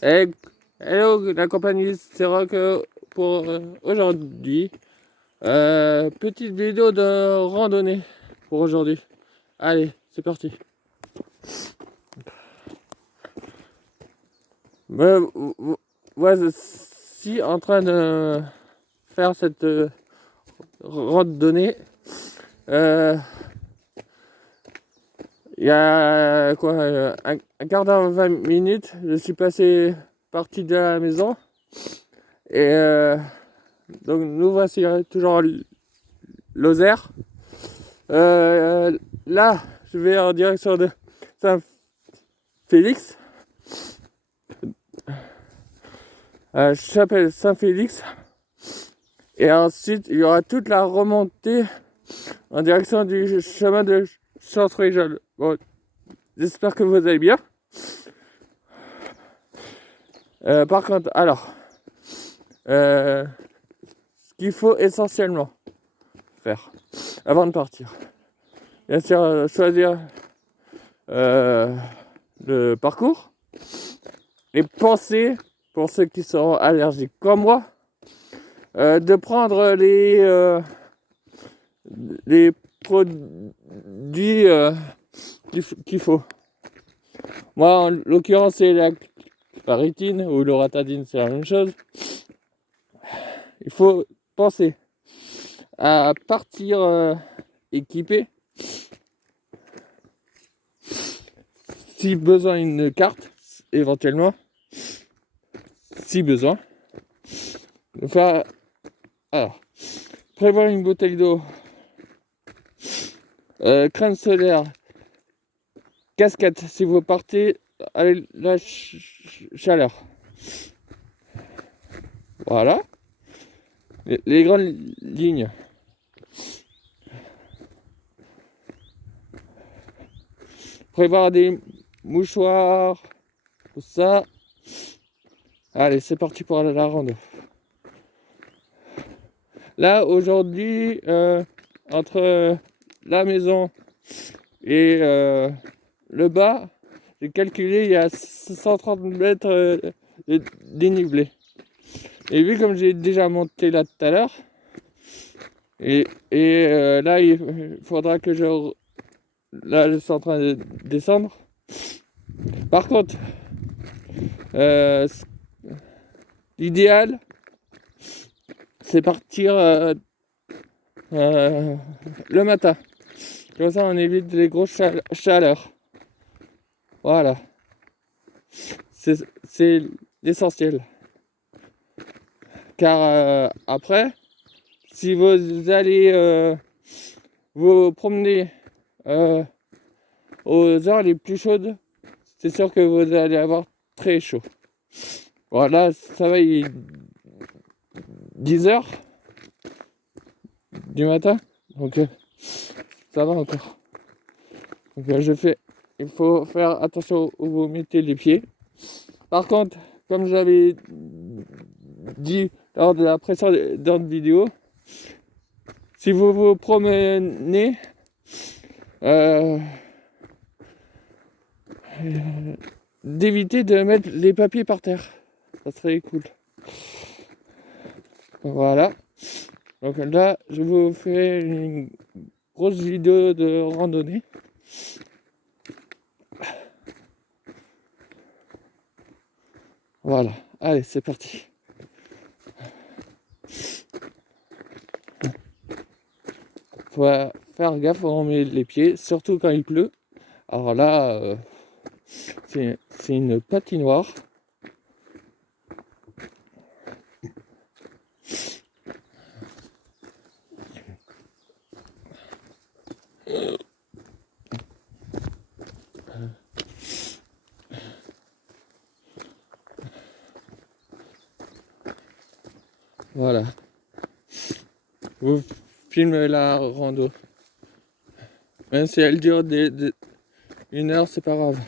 Et, hello, la compagnie c'est Rock pour aujourd'hui. Petite vidéo de randonnée pour aujourd'hui. Allez, c'est parti. Voici en train de faire cette randonnée. Il y a quoi, un quart d'heure, 20 minutes, je suis parti de la maison. Et donc nous voici toujours Lozère. Là, je vais en direction de Saint-Félix, chapelle Saint-Félix. Et ensuite, il y aura toute la remontée en direction du chemin de Chantreuil-Jaune. Bon, j'espère que vous allez bien. Par contre, alors, ce qu'il faut essentiellement faire avant de partir, bien sûr, choisir le parcours et penser, pour ceux qui sont allergiques comme moi, de prendre les produits qu'il faut. Moi, en l'occurrence, c'est la claritine ou l'oratadine, c'est la même chose. Il faut penser à partir équipé. Si besoin, une carte, éventuellement. Si besoin. Faire, alors, prévoir une bouteille d'eau, crème solaire, casquette si vous partez avec la chaleur. Voilà. Les grandes lignes. Prévoir des mouchoirs, tout ça. Allez, c'est parti pour la rando. Là, aujourd'hui, entre la maison et le bas, j'ai calculé, il y a 130 mètres de dénivelé. Et vu comme j'ai déjà monté là tout à l'heure, et là, il faudra que je... Là, je suis en train de descendre. Par contre, l'idéal, c'est partir le matin. Comme ça, on évite les grosses chaleurs. Voilà. C'est l'essentiel. Car après, si vous allez vous promener aux heures les plus chaudes, c'est sûr que vous allez avoir très chaud. Voilà, ça va, il est 10 heures du matin, donc ça va encore. Donc il faut faire attention où vous mettez les pieds. Par contre, comme j'avais dit lors de la précédente vidéo, si vous vous promenez, d'éviter de mettre les papiers par terre. Ça serait cool. Voilà. Donc là, je vous fais une grosse vidéo de randonnée. Voilà. Allez, c'est parti. Faut faire gaffe où on met les pieds, surtout quand il pleut. Alors là, c'est une patinoire. Voilà. Vous filmez la rando. Même si elle dure une heure, c'est pas grave.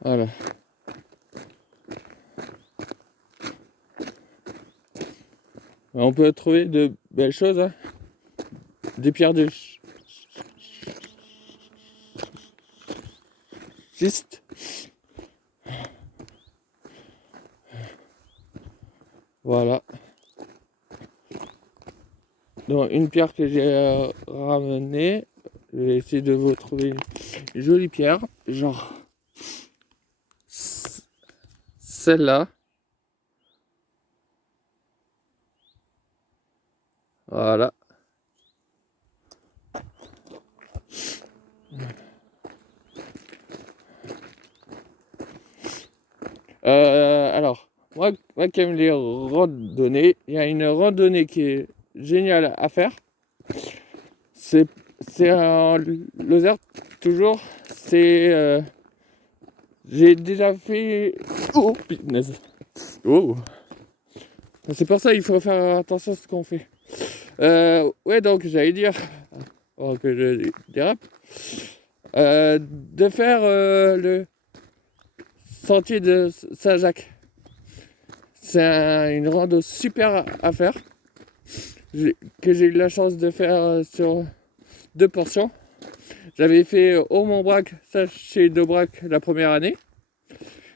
Voilà. On peut trouver de belles choses, hein. des pierres de schiste. Voilà. Donc une pierre que j'ai ramenée. Je vais essayer de vous trouver une jolie pierre. Genre celle-là. Voilà. Alors, moi qui aime les randonnées, il y a une randonnée qui est géniale à faire. C'est en Lozère, toujours. J'ai déjà fait. Oh, punaise. Oh. C'est pour ça qu'il faut faire attention à ce qu'on fait. Ouais, donc j'allais dire, avant que je dérape, de faire le sentier de Saint-Jacques. C'est une rando super à faire, que j'ai eu la chance de faire sur 2 portions. J'avais fait au Mont-Brac, ça chez Daubrac la première année.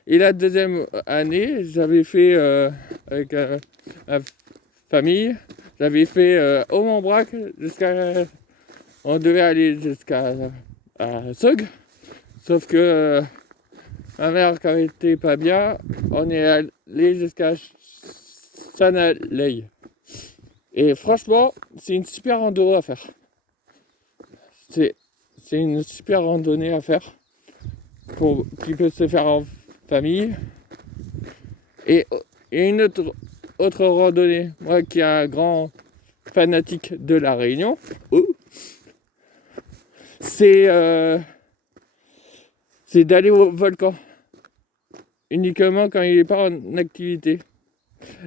Et la deuxième année, j'avais fait avec ma famille, j'avais fait au Mont-Brac jusqu'à. On devait aller jusqu'à Sog. Sauf que ma mère, quand elle était pas bien, on est allé jusqu'à Chanalei. Et franchement, c'est une super rando à faire. C'est une super randonnée à faire qui peut se faire en famille. Et une autre randonnée, moi qui est un grand fanatique de la Réunion, c'est d'aller au volcan. Uniquement quand il n'est pas en activité.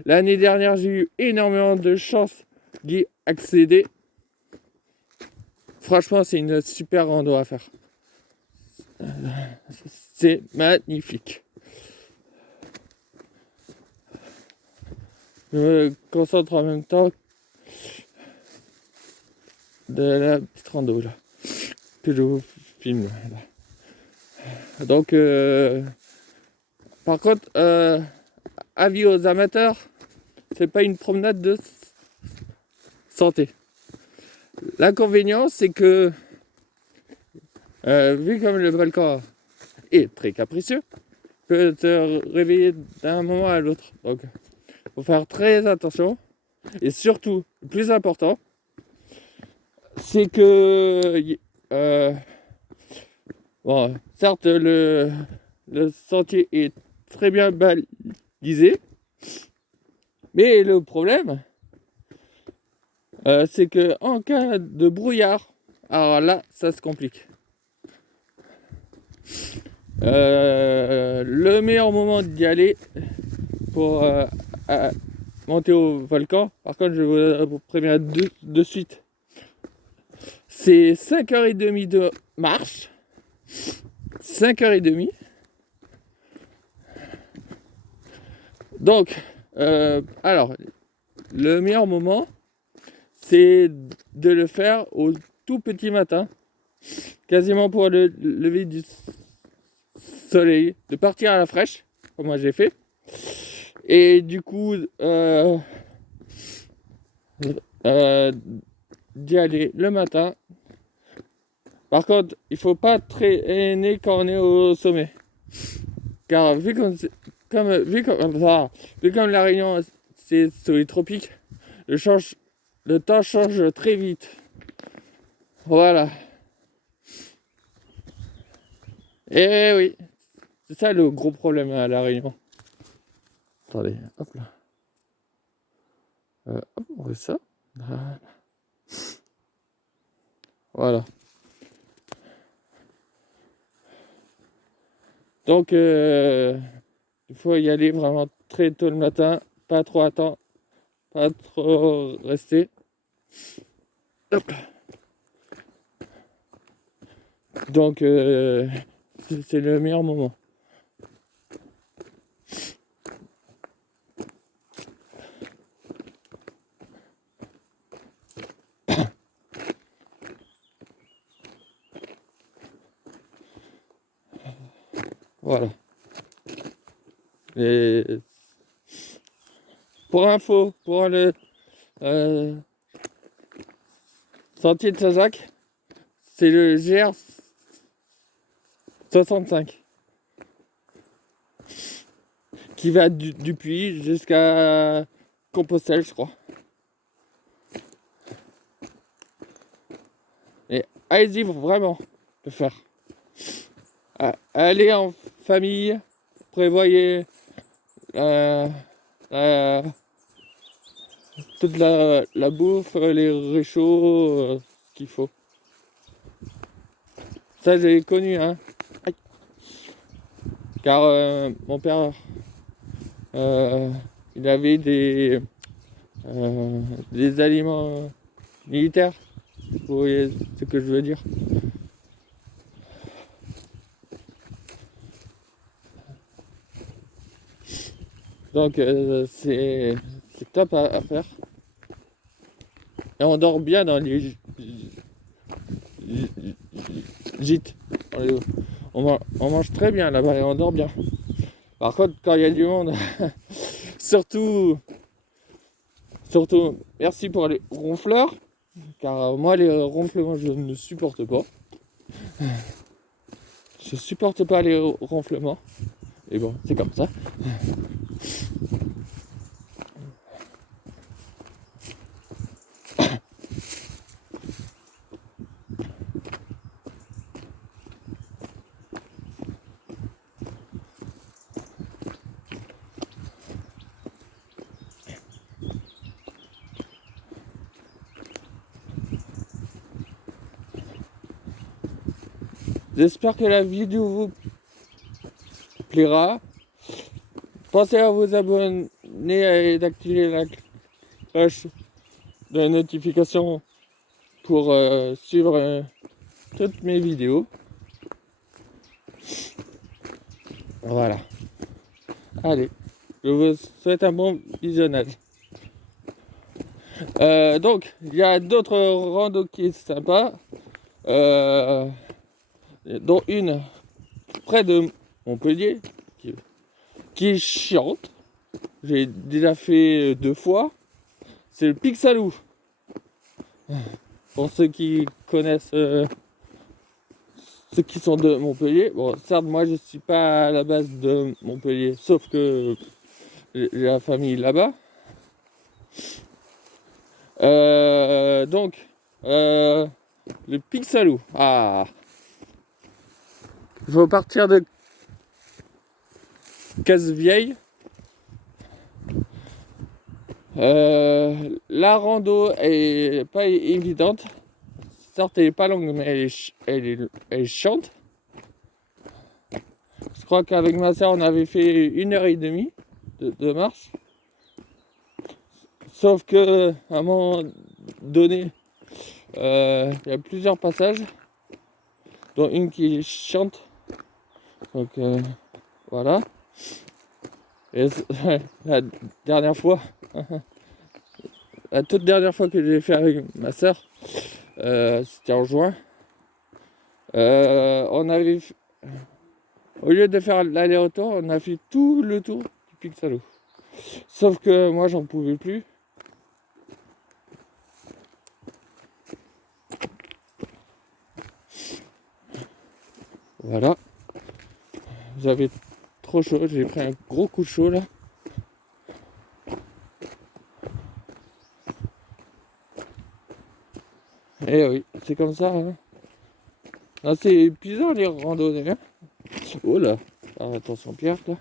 L'année dernière, j'ai eu énormément de chance d'y accéder. Franchement, c'est une super rando à faire. C'est magnifique. Je me concentre en même temps de la petite rando là, que je vous filme. Là. Donc, par contre, avis aux amateurs, c'est pas une promenade de santé. L'inconvénient, c'est que, vu comme le volcan est très capricieux, peut te réveiller d'un moment à l'autre. Donc, faut faire très attention. Et surtout, le plus important, c'est que, bon, certes, le sentier est très bien balisé, mais le problème, c'est que en cas de brouillard, alors là, ça se complique. Le meilleur moment d'y aller pour monter au volcan, par contre, je vous préviens de suite, c'est 5h30 de marche. 5h30. Donc, alors, le meilleur moment, c'est de le faire au tout petit matin, quasiment pour le lever du soleil, de partir à la fraîche, comme moi j'ai fait, et du coup, d'y aller le matin. Par contre, il faut pas traîner quand on est au sommet, car vu comme la Réunion c'est sur les tropiques, le temps change très vite. Voilà. Et oui, c'est ça le gros problème à la Réunion. Attendez, hop là. Hop, on fait ça. Voilà. Donc, il faut y aller vraiment très tôt le matin, pas trop attendre, pas trop rester. Hop. Donc, c'est le meilleur moment. Voilà. Et pour info, pour le sentier de Saint-Jacques, c'est le GR 65 qui va du Puy jusqu'à Compostelle, je crois. Et allez-y vraiment le faire. Allez en famille, prévoyez euh, toute la bouffe, les réchauds, ce qu'il faut. Ça, j'ai connu, hein. Aïe. Car mon père, il avait des aliments militaires. Vous voyez ce que je veux dire. Donc, c'est top à faire. Et on dort bien dans les gîtes. On mange très bien là-bas et on dort bien. Par contre, quand il y a du monde, surtout, merci pour les ronfleurs, car moi les ronflements je ne supporte pas. Je supporte pas les ronflements. Et bon, c'est comme ça. J'espère que la vidéo vous plaira. Pensez à vous abonner et d'activer la cloche de notification pour suivre toutes mes vidéos. Voilà. Allez, je vous souhaite un bon visionnage. Donc, il y a d'autres randos qui sont sympas, dont une près de Montpellier qui est chiante. J'ai déjà fait 2 fois. C'est le Pic Salou. Pour ceux qui connaissent, ceux qui sont de Montpellier. Bon, certes, moi je suis pas à la base de Montpellier, sauf que j'ai la famille là-bas. Donc, le Pic Salou. Ah, je vais partir de Casse-Vieille. La rando est pas évidente. Certes, elle est pas longue, mais elle est chiante. Je crois qu'avec ma soeur, on avait fait 1h30 de marche. Sauf que à un moment donné, il y a plusieurs passages, dont une qui est chiante. Donc voilà. Et la dernière fois, la toute dernière fois que j'ai fait avec ma soeur, c'était en juin. On avait, au lieu de faire l'aller-retour, on a fait tout le tour du Pic Salou. Sauf que moi, j'en pouvais plus. Voilà. J'avais trop chaud, j'ai pris un gros coup de chaud là. Et oui, c'est comme ça. Hein. Ah, c'est épuisant les randonnées. Hein. Oh là, ah, attention Pierre là.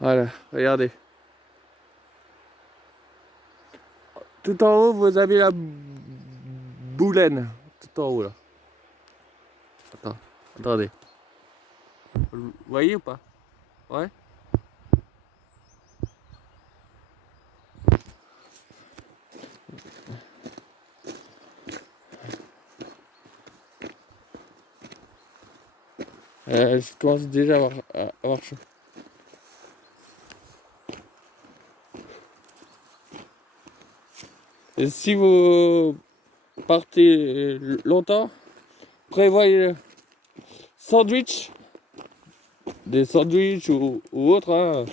Voilà, regardez. Tout en haut, vous avez la Boulaine. Tout en haut là. Attends, attendez. Vous voyez ou pas? Ouais. Je commence déjà à avoir chaud. Et si vous partez longtemps, prévoyez sandwich, des sandwichs ou autres. Hein.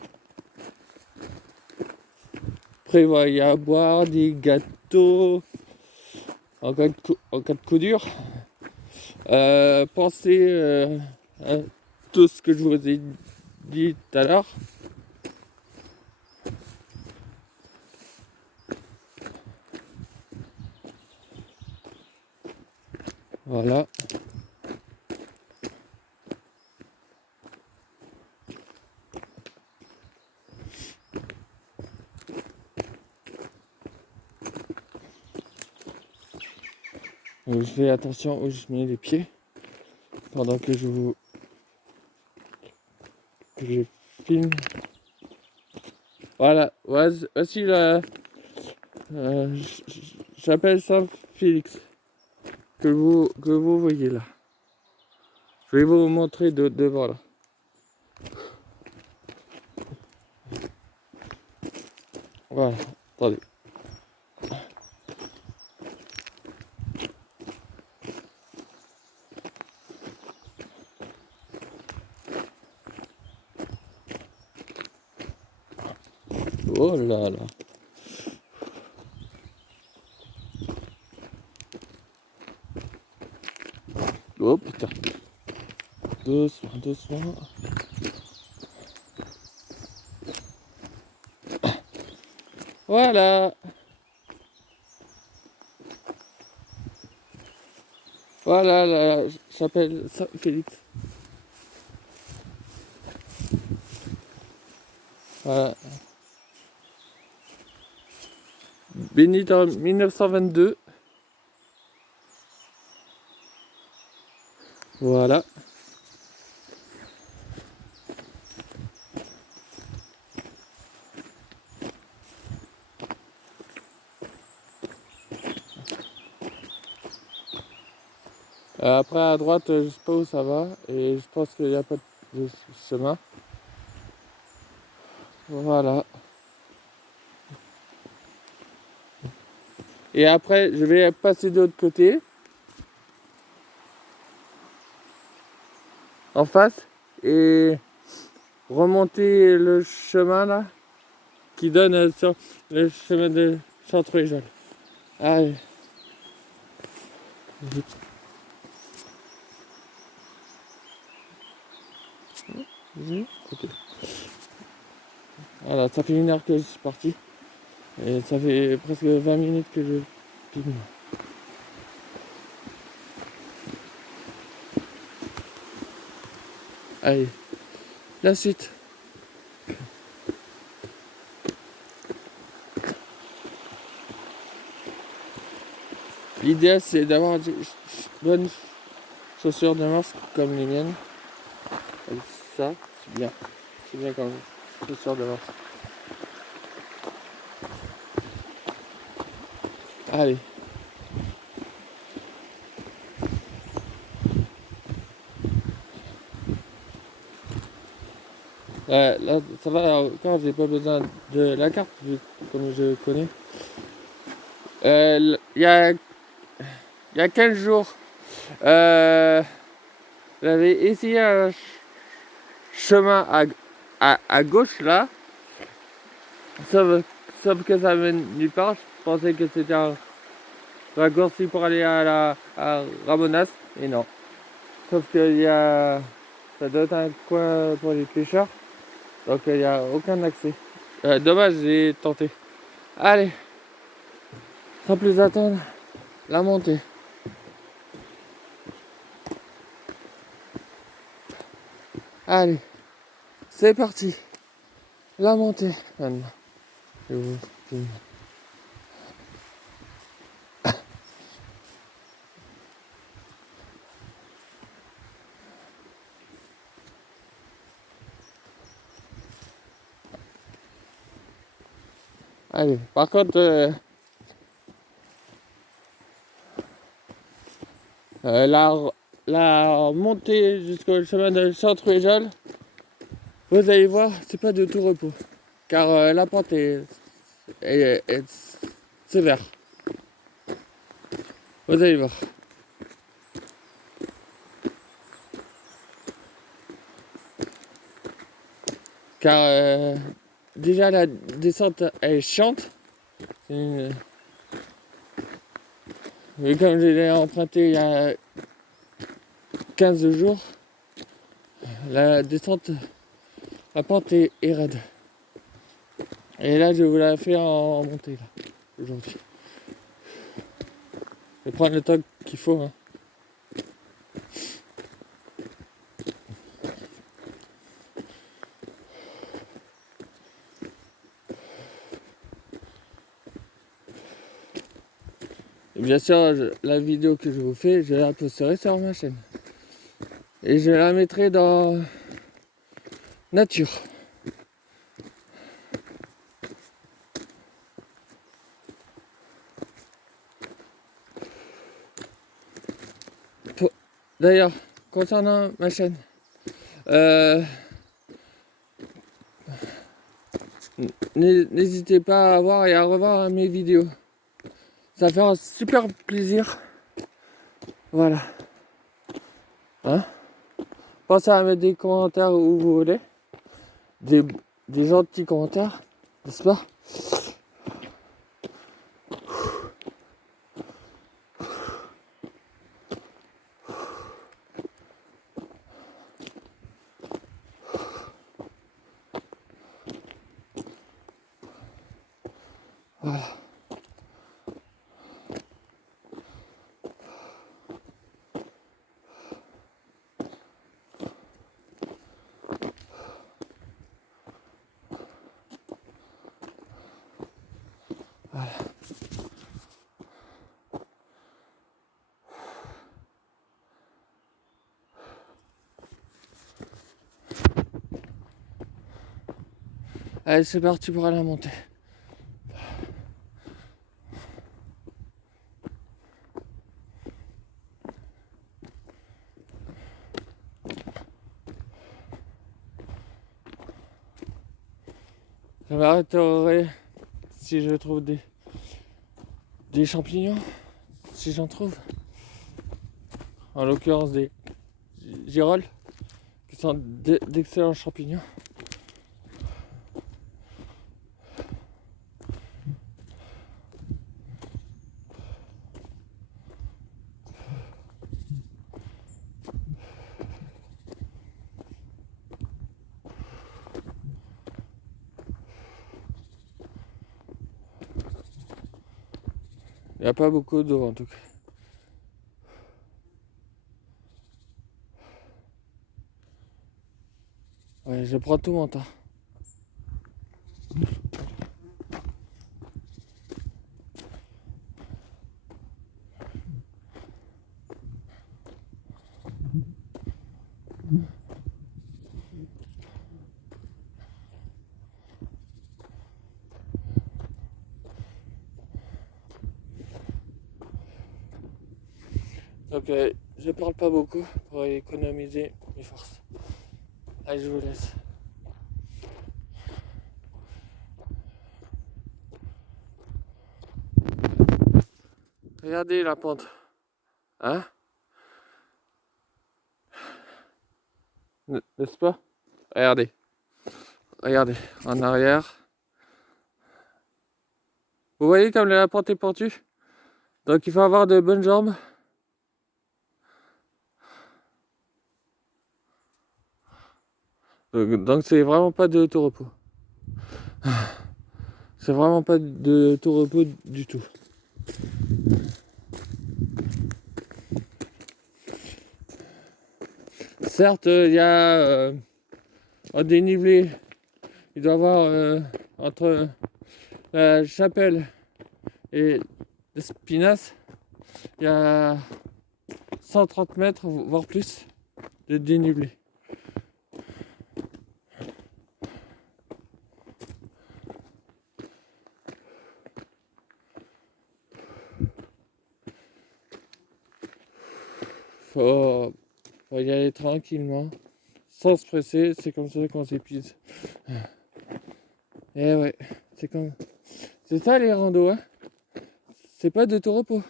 Prévoyez à boire des gâteaux en cas de coup dur. Pensez à tout ce que je vous ai dit tout à l'heure. Voilà. Je fais attention où je mets les pieds pendant que je filme. Voilà, voici la. J'appelle ça Félix que vous voyez là. Je vais vous montrer devant là. Voilà, attendez. Oh là là. Oh putain. Doucement, doucement. Voilà. Voilà, là, j'appelle ça Félix. Voilà. Béni en 1922. Voilà. Après à droite, je sais pas où ça va et je pense qu'il n'y a pas de chemin. Voilà. Et après, je vais passer de l'autre côté, en face, et remonter le chemin là, qui donne sur le chemin de Chantre-les-Jeunes. Allez. Voilà, ça fait 1 heure que je suis parti. Et ça fait presque 20 minutes que je filme. Allez, la suite. L'idéal c'est d'avoir des bonnes chaussures de marche comme les miennes. Comme ça, c'est bien. C'est bien comme chaussures de marche. Allez. Là, ça va encore, j'ai pas besoin de la carte, comme je connais. Il y a 15 jours, j'avais essayé un chemin à gauche là, sauf, sauf que ça mène nulle part. Je pensais que c'était un raccourci pour aller à Ramonas, et non. Sauf qu'il y a. Ça doit être un coin pour les pêcheurs, donc il n'y a aucun accès. Dommage, j'ai tenté. Allez, sans plus attendre, la montée. Allez, c'est parti. La montée maintenant. Je vous filme. Allez, par contre, la montée jusqu'au chemin de Centre-Éjol, vous allez voir, c'est pas de tout repos. Car la pente est sévère. Vous allez voir. Car déjà la descente elle est chiante. Mais comme je l'ai emprunté il y a 15 jours, la descente, la pente est raide. Et là je vous la fais en montée là, aujourd'hui. Je vais prendre le temps qu'il faut. Hein. Et bien sûr, la vidéo que je vous fais, je la posterai sur ma chaîne. Et je la mettrai dans nature. D'ailleurs, concernant ma chaîne, n'hésitez pas à voir et à revoir mes vidéos. Ça fait un super plaisir. Voilà. Hein? Pensez à mettre des commentaires où vous voulez. Des, des gentils commentaires, n'est-ce pas? Voilà. Voilà. Allez, c'est parti pour la montée. Je m'arrêterai si je trouve des champignons, si j'en trouve. En l'occurrence des girolles, qui sont d'excellents champignons. Il n'y a pas beaucoup d'eau en tout cas. Ouais, je prends tout mon temps. Donc je parle pas beaucoup pour économiser mes forces. Allez, je vous laisse. Regardez la pente. Hein? N'est-ce pas? Regardez. Regardez. En arrière. Vous voyez comme la pente est pentue? Donc il faut avoir de bonnes jambes. Donc c'est vraiment pas de tout repos. C'est vraiment pas de tout repos du tout. Certes, il y a un dénivelé. Il doit y avoir entre la chapelle et l'Espinasse, il y a 130 mètres, voire plus, de dénivelé. Faut Faut y aller tranquillement, sans se presser, c'est comme ça qu'on s'épuise. Et ouais, c'est ça les randos, hein. C'est pas de tout repos.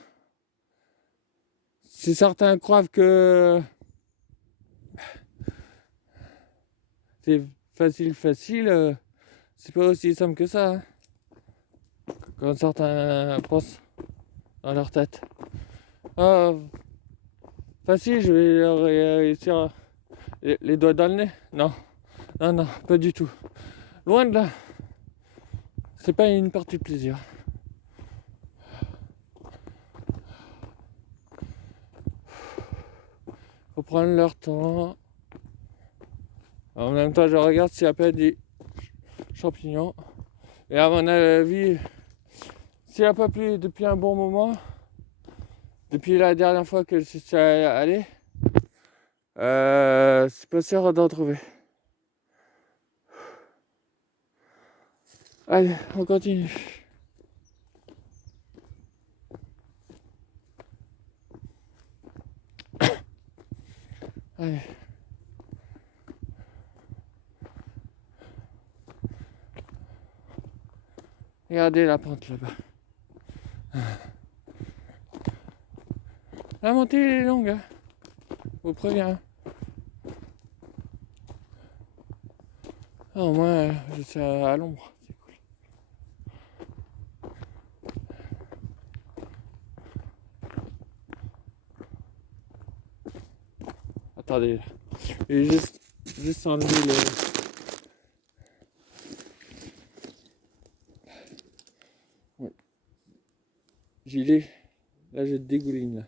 Si certains croient que c'est facile, c'est pas aussi simple que ça, hein, quand certains pensent dans leur tête. Ah, facile, je vais leur réussir les doigts dans le nez. Non, non, non, pas du tout. Loin de là. C'est pas une partie de plaisir. Faut prendre leur temps. En même temps, je regarde s'il n'y a pas des champignons. Et à mon avis, s'il n'y a pas plu depuis un bon moment, depuis la dernière fois que je suis allé, c'est pas sûr d'en trouver. Allez, on continue. Allez. Regardez la pente là-bas. La montée est longue, hein. Je vous préviens. Ah, au moins, je suis à l'ombre. C'est cool. Attendez. Et juste enlever le... Ouais. Gilet. Là, je dégouline, là.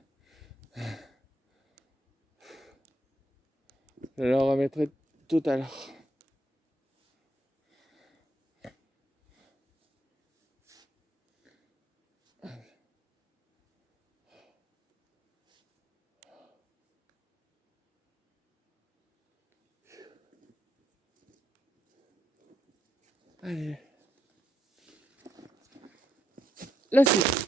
Je le remettrai tout à l'heure. Allez. Là, c'est...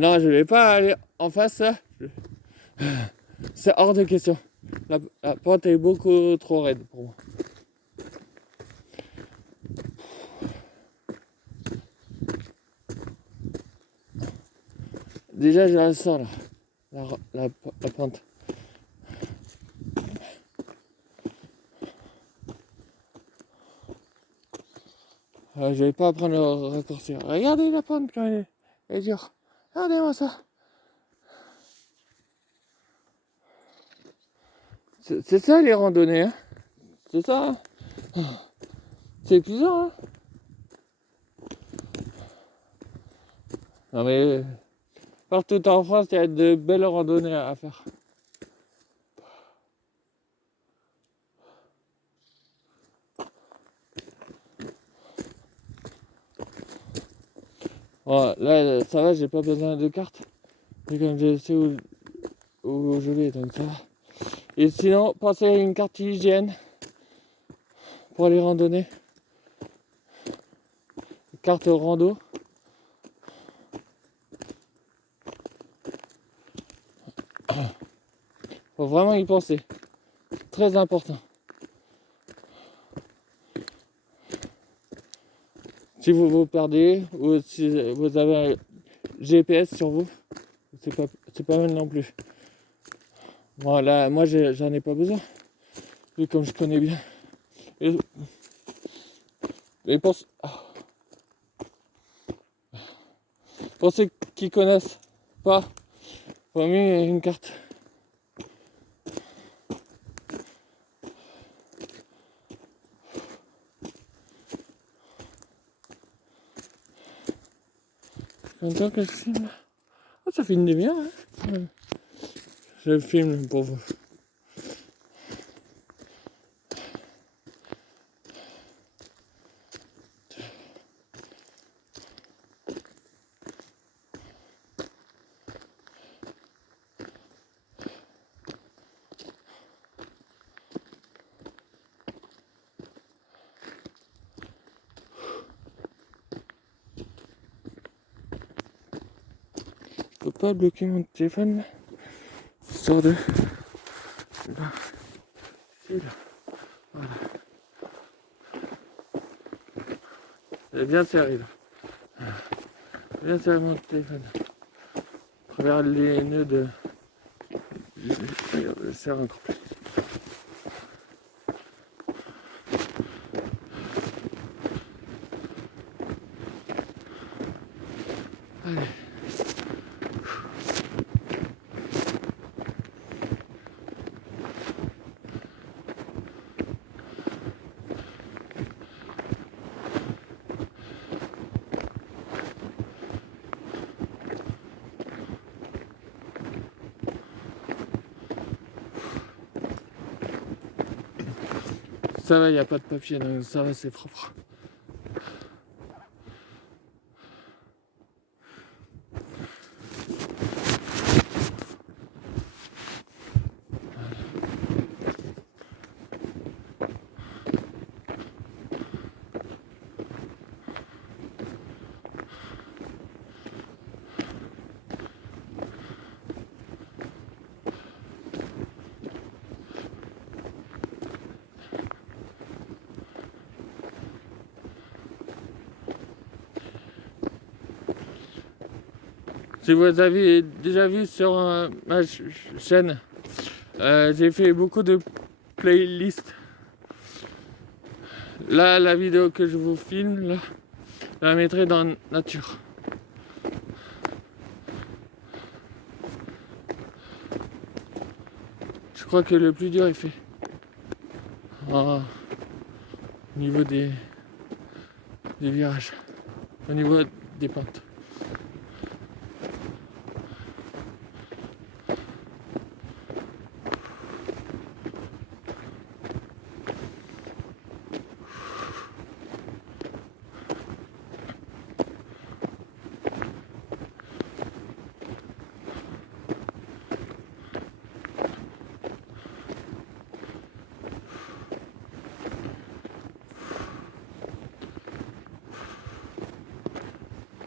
Non, je vais pas aller en face, là. C'est hors de question. La pente est beaucoup trop raide pour moi. Déjà, je la sens, là. La pente. Je vais pas prendre le raccourci. Regardez la pente, elle est dure. Regardez-moi ça. C'est ça les randonnées, hein. C'est ça, hein. C'est épuisant, hein. Non mais partout en France, il y a de belles randonnées à faire. Bon, là, ça va, j'ai pas besoin de carte. Mais comme je sais où je vais, donc ça va. Et sinon, pensez à une carte hygiène pour les randonnées. Carte rando. Faut vraiment y penser. Très important. Si vous vous perdez ou si vous avez un GPS sur vous, c'est pas mal non plus. Voilà, moi j'en ai pas besoin. Vu comme je connais bien. Et pour ceux qui connaissent pas, faut mieux une carte. Longtemps que je filme. Oh, ça filme bien, hein. Je filme pour vous. pas bloquer mon téléphone là. Histoire de... Là. Ici, là. Voilà. C'est bien serré là. Bien serré mon téléphone. À travers les nœuds de... Regarde, je serre encore plus. Allez. Ça va, il n'y a pas de papier, donc ça va, c'est propre. Si vous avez déjà vu sur ma chaîne, j'ai fait beaucoup de playlists. Là, la vidéo que je vous filme, là, je la mettrai dans nature. Je crois que le plus dur est fait. Au niveau des virages, au niveau des pentes.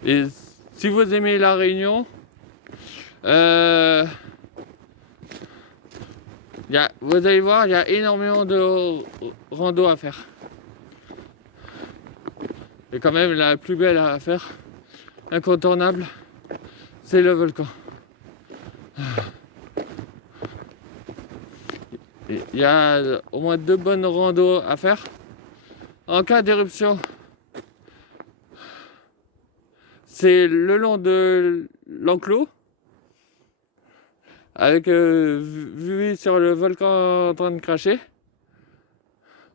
Et si vous aimez la Réunion, vous allez voir, il y a énormément de rando à faire. Et quand même, la plus belle à faire, incontournable, c'est le volcan. Il y a au moins 2 bonnes randos à faire. En cas d'éruption, c'est le long de l'enclos, avec vue sur le volcan en train de cracher.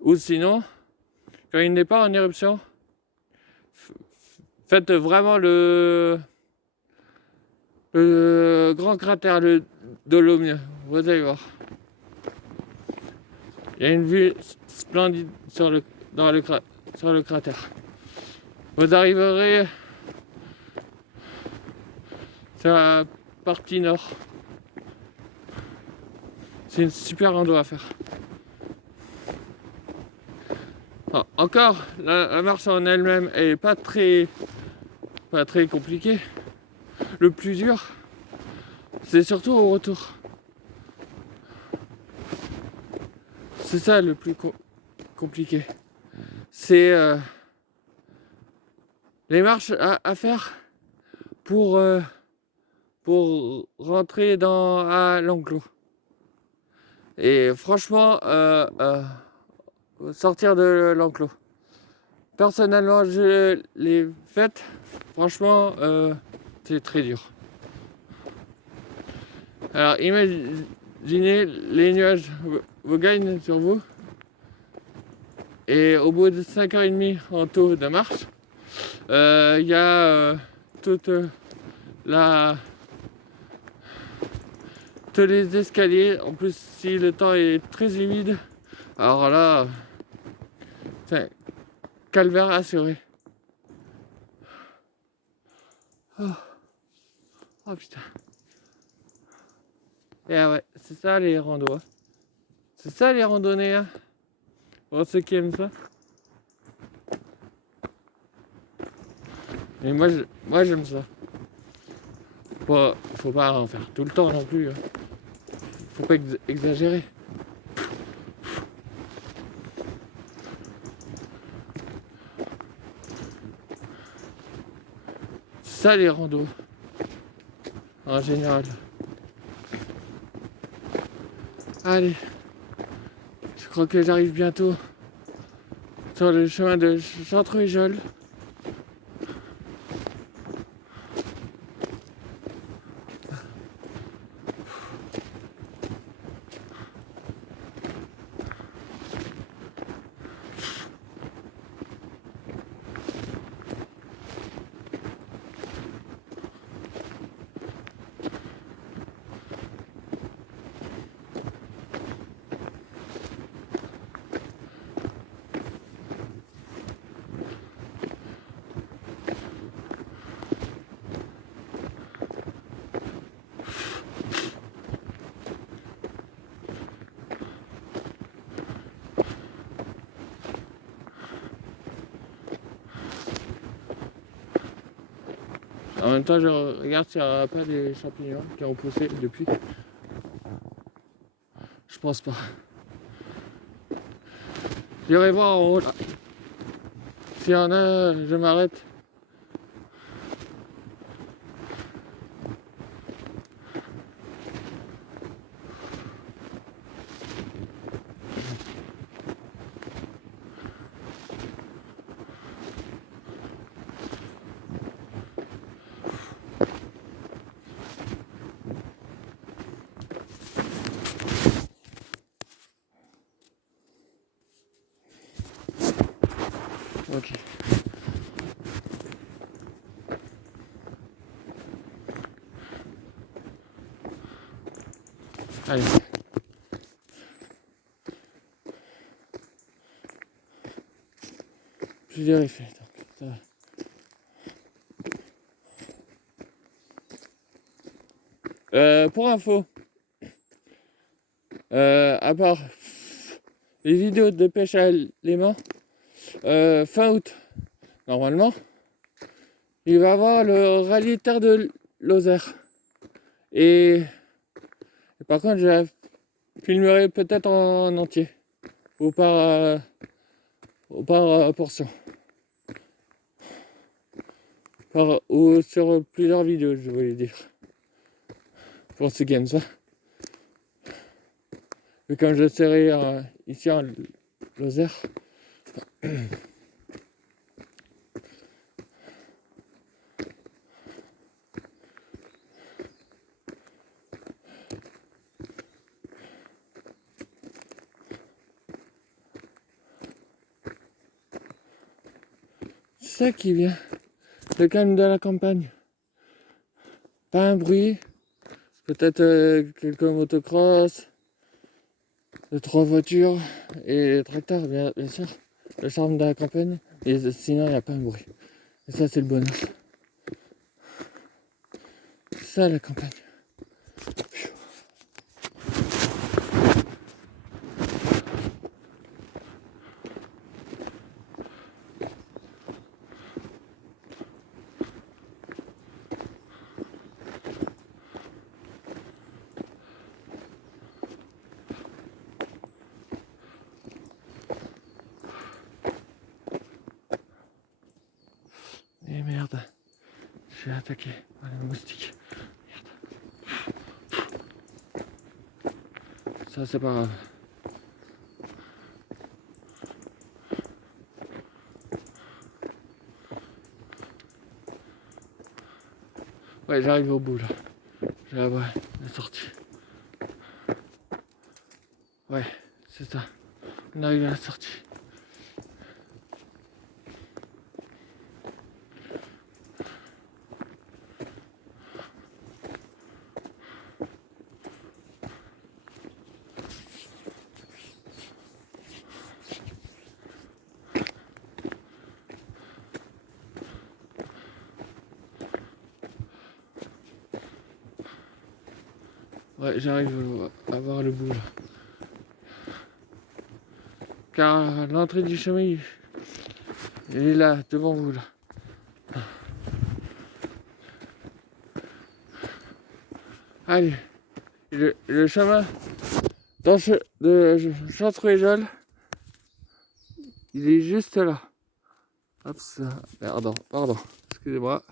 Ou sinon, quand il n'est pas en éruption, faites vraiment le grand cratère, le Dolomieu. Vous allez voir. Il y a une vue splendide sur le cratère. Vous arriverez sur la partie nord. C'est une super rando à faire. Encore, la marche en elle-même est pas très compliquée. Le plus dur, c'est surtout au retour. C'est ça le plus compliqué. C'est les marches à faire pour rentrer à l'enclos. Et franchement, sortir de l'enclos. Personnellement, je l'ai faite. Franchement, c'est très dur. Alors, imaginez les nuages vous gagnent sur vous. Et au bout de 5h30 en taux de marche, il y a tous les escaliers. En plus, si le temps est très humide, alors là, c'est calvaire assuré. Oh putain. Et ouais, c'est ça les randos. Hein. C'est ça les randonnées. Hein. Pour ceux qui aiment ça. Et moi j'aime ça. Faut pas en faire tout le temps non plus. Hein. Faut pas exagérer. C'est ça les randos, en général. Allez, je crois que j'arrive bientôt sur le chemin de Chantreuil-Jol. En même temps, je regarde s'il n'y a pas des champignons qui ont poussé depuis. Je pense pas. J'irai voir en haut là. S'il y en a, je m'arrête. Ok. Allez. Je dirais fait. Donc, pour info, à part les vidéos de pêche à l'aimant, fin août, normalement, il va y avoir le rallye terre de Lozère. Et par contre, je la filmerai peut-être en entier, ou par portion. Ou sur plusieurs vidéos, je voulais dire. Pour ceux qui aiment ça. Mais comme je serai ici en Lozère, c'est ça qui vient. Le calme de la campagne. Pas un bruit. Peut-être quelques motocross. 2-3 voitures. Et tracteurs, bien sûr. Le charme de la campagne. Et sinon, il n'y a pas un bruit. Et ça, c'est le bonheur. C'est ça, la campagne. Et merde. Je suis attaqué par les moustiques. Merde. Ça, c'est pas grave. Ouais, j'arrive au bout là. Je la vois, la sortie. Ouais, c'est ça. On arrive à la sortie. Ouais, j'arrive à voir le bout là. Car l'entrée du chemin, il est là, devant vous là. Allez, le chemin de Chantrejol, il est juste là. Hop, ça. Pardon, excusez-moi.